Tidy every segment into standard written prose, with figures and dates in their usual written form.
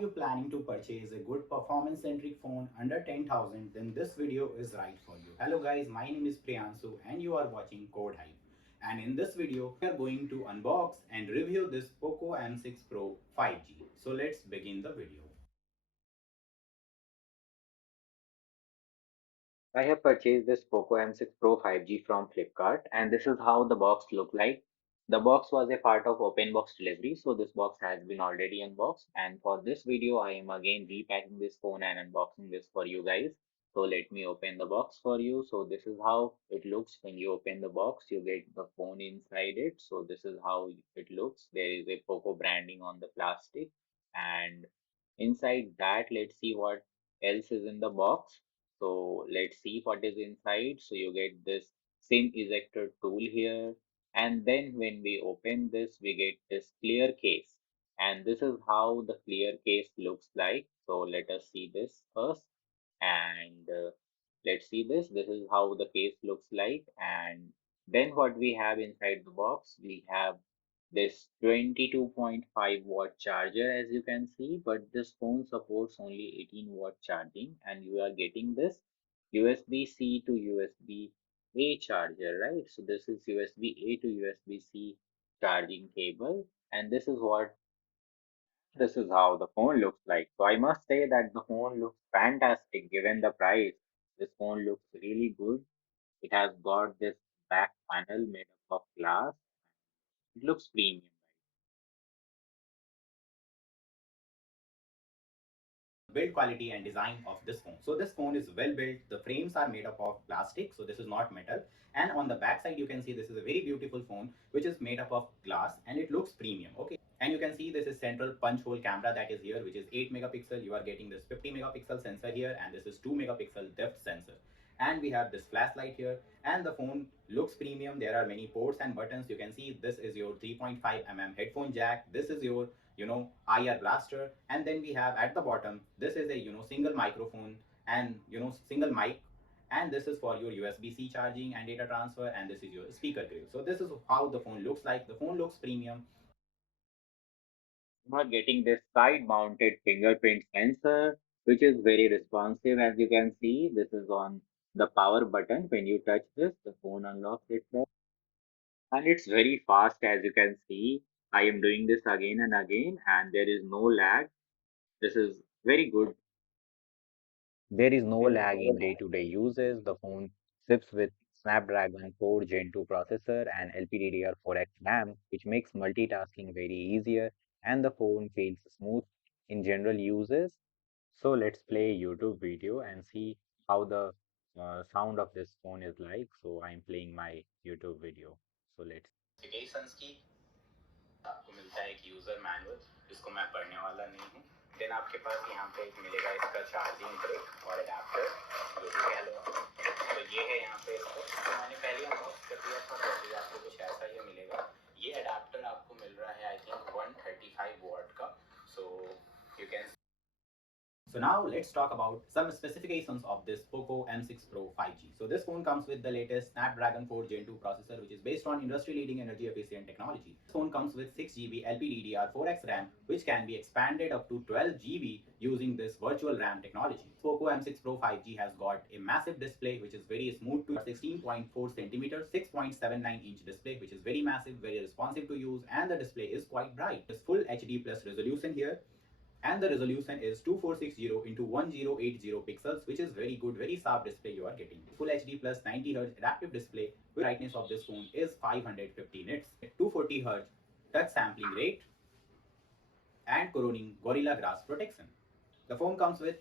you planning to purchase a good performance centric phone under 10,000, then this video is right for you. Hello guys, my name is Priyansu and you are watching CodeHype. And in this video, we are going to unbox and review this Poco M6 Pro 5G. So let's begin the video. I have purchased this Poco M6 Pro 5G from Flipkart, and this is how the box looked like. The box was a part of open box delivery, so this box has been already unboxed. And for this video, I am again repacking this phone and unboxing this for you guys. So let me open the box for you. So this is how it looks when you open the box. You get the phone inside it. So this is how it looks. There is a Poco branding on the plastic, and inside that, let's see what else is in the box. So let's see what is inside. So you get this SIM ejector tool here. And then when we open this, we get this clear case. And this is how the clear case looks like. So let us see this first. And let's see this. This is how the case looks like. And then what we have inside the box, we have this 22.5 watt charger, as you can see, but this phone supports only 18 watt charging, and you are getting this USB-C to USB-A charger, right? So this is USB-A to USB-C charging cable, and this is how the phone looks like. So I must say that the phone looks fantastic given the price. This phone looks really good. It has got this back panel made up of glass. It looks premium. Build quality and design of this phone. So this phone is well built. The frames are made up of plastic, so this is not metal. And on the back side, you can see this is a very beautiful phone which is made up of glass and it looks premium. Okay. And you can see this is central punch hole camera that is here, which is 8 megapixel. You are getting this 50 megapixel sensor here, and this is 2 megapixel depth sensor. And we have this flashlight here, and the phone looks premium. There are many ports and buttons. You can see this is your 3.5 mm headphone jack. This is your IR blaster, and then we have at the bottom, this is a single microphone and single mic, and this is for your USB-C charging and data transfer, and this is your speaker grill. So this is how the phone looks like. The phone looks premium. You are getting this side mounted fingerprint sensor, which is very responsive. As you can see, this is on the power button. When you touch this, the phone unlocks itself, and it's very fast. As you can see, I am doing this again and again, and there is no lag. This is very good. There is no lag in day-to-day uses. The phone ships with Snapdragon 4 Gen 2 processor and LPDDR4X RAM, which makes multitasking very easier, and the phone feels smooth in general uses. So let's play a YouTube video and see how the sound of this phone is like. So I'm playing my YouTube video. So let's. Specifications की आपको मिलता है एक user manual, जिसको मैं पढ़ने वाला नहीं हूँ. देन आपके पास यहाँ पे एक मिलेगा इसका चार्जिंग ब्रेक और अडेप्टर, जो भी कह लो. तो ये है यहाँ पे इसको, तो मैंने पहले अनबॉक्स कर दिया था, तो अभी आपको कुछ ऐसा ही मिलेगा. ये अडेप्टर आपको मिल रहा है आई थिंक 135 वाट का. So you can. So now let's talk about some specifications of this Poco M6 Pro 5G. So this phone comes with the latest Snapdragon 4 Gen 2 processor, which is based on industry-leading energy efficient technology. This phone comes with 6 GB LPDDR4X RAM, which can be expanded up to 12 GB using this virtual RAM technology. Poco M6 Pro 5G has got a massive display, which is very smooth to 16.4 centimeters, 6.79-inch display, which is very massive, very responsive to use, and the display is quite bright. It's full HD plus resolution here, and the resolution is 2460 into 1080 pixels, which is very good, very sharp display you are getting. Full HD plus 90 Hz adaptive display. Brightness of this phone is 550 nits, 240 Hz touch sampling rate, and Corning Gorilla Glass protection. The phone comes with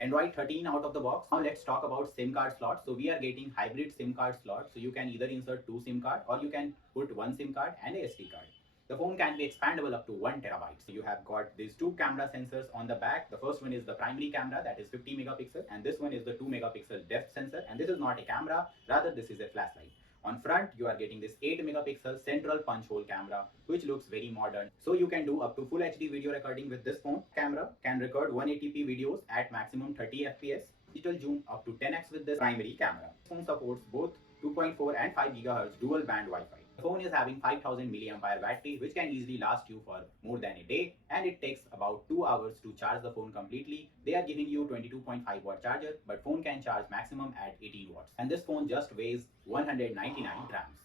Android 13 out of the box. Now let's talk about SIM card slots. So we are getting hybrid SIM card slots. So you can either insert two SIM card or you can put one SIM card and a SD card. The phone can be expandable up to 1 terabyte. So you have got these two camera sensors on the back. The first one is the primary camera, that is 50 megapixel, and this one is the 2 megapixel depth sensor. And this is not a camera, rather this is a flashlight. On front, you are getting this 8 megapixel central punch hole camera, which looks very modern. So you can do up to full HD video recording with this phone. Camera can record 180p videos at maximum 30 fps. Digital zoom up to 10x with this primary camera. This phone supports both 2.4 and 5 GHz dual band Wi-Fi. The phone is having 5000 milliampere battery, which can easily last you for more than a day, and it takes about 2 hours to charge the phone completely. They are giving you 22.5 watt charger, but phone can charge maximum at 18 watts. And this phone just weighs 199 grams.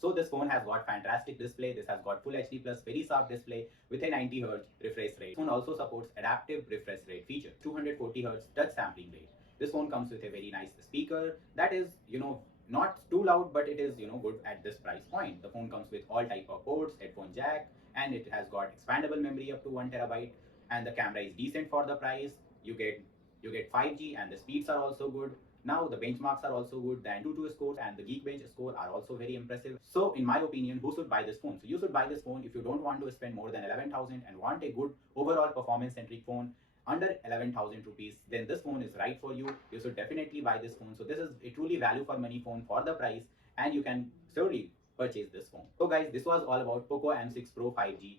So this phone has got fantastic display. This has got full HD plus very soft display with a 90 Hz refresh rate. This phone also supports adaptive refresh rate feature, 240 Hz touch sampling rate. This phone comes with a very nice speaker that is, not too loud, but it is, good at this price point. The phone comes with all type of ports, headphone jack, and it has got expandable memory up to 1 TB. And the camera is decent for the price. You get 5G, and the speeds are also good. Now the benchmarks are also good. The Antutu scores and the Geekbench score are also very impressive. So in my opinion, who should buy this phone? So you should buy this phone if you don't want to spend more than 11,000 and want a good overall performance centric phone under 11,000 rupees. Then this phone is right for you. You should definitely buy this phone. So this is a truly value for money phone for the price, and you can surely purchase this phone. So guys, this was all about Poco M6 Pro 5G.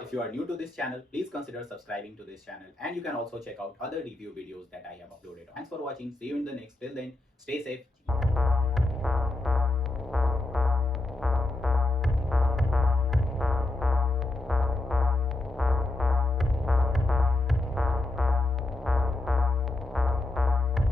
If you are new to this channel, please consider subscribing to this channel, and you can also check out other review videos that I have uploaded. Thanks for watching. See you in the next. Till then, stay safe.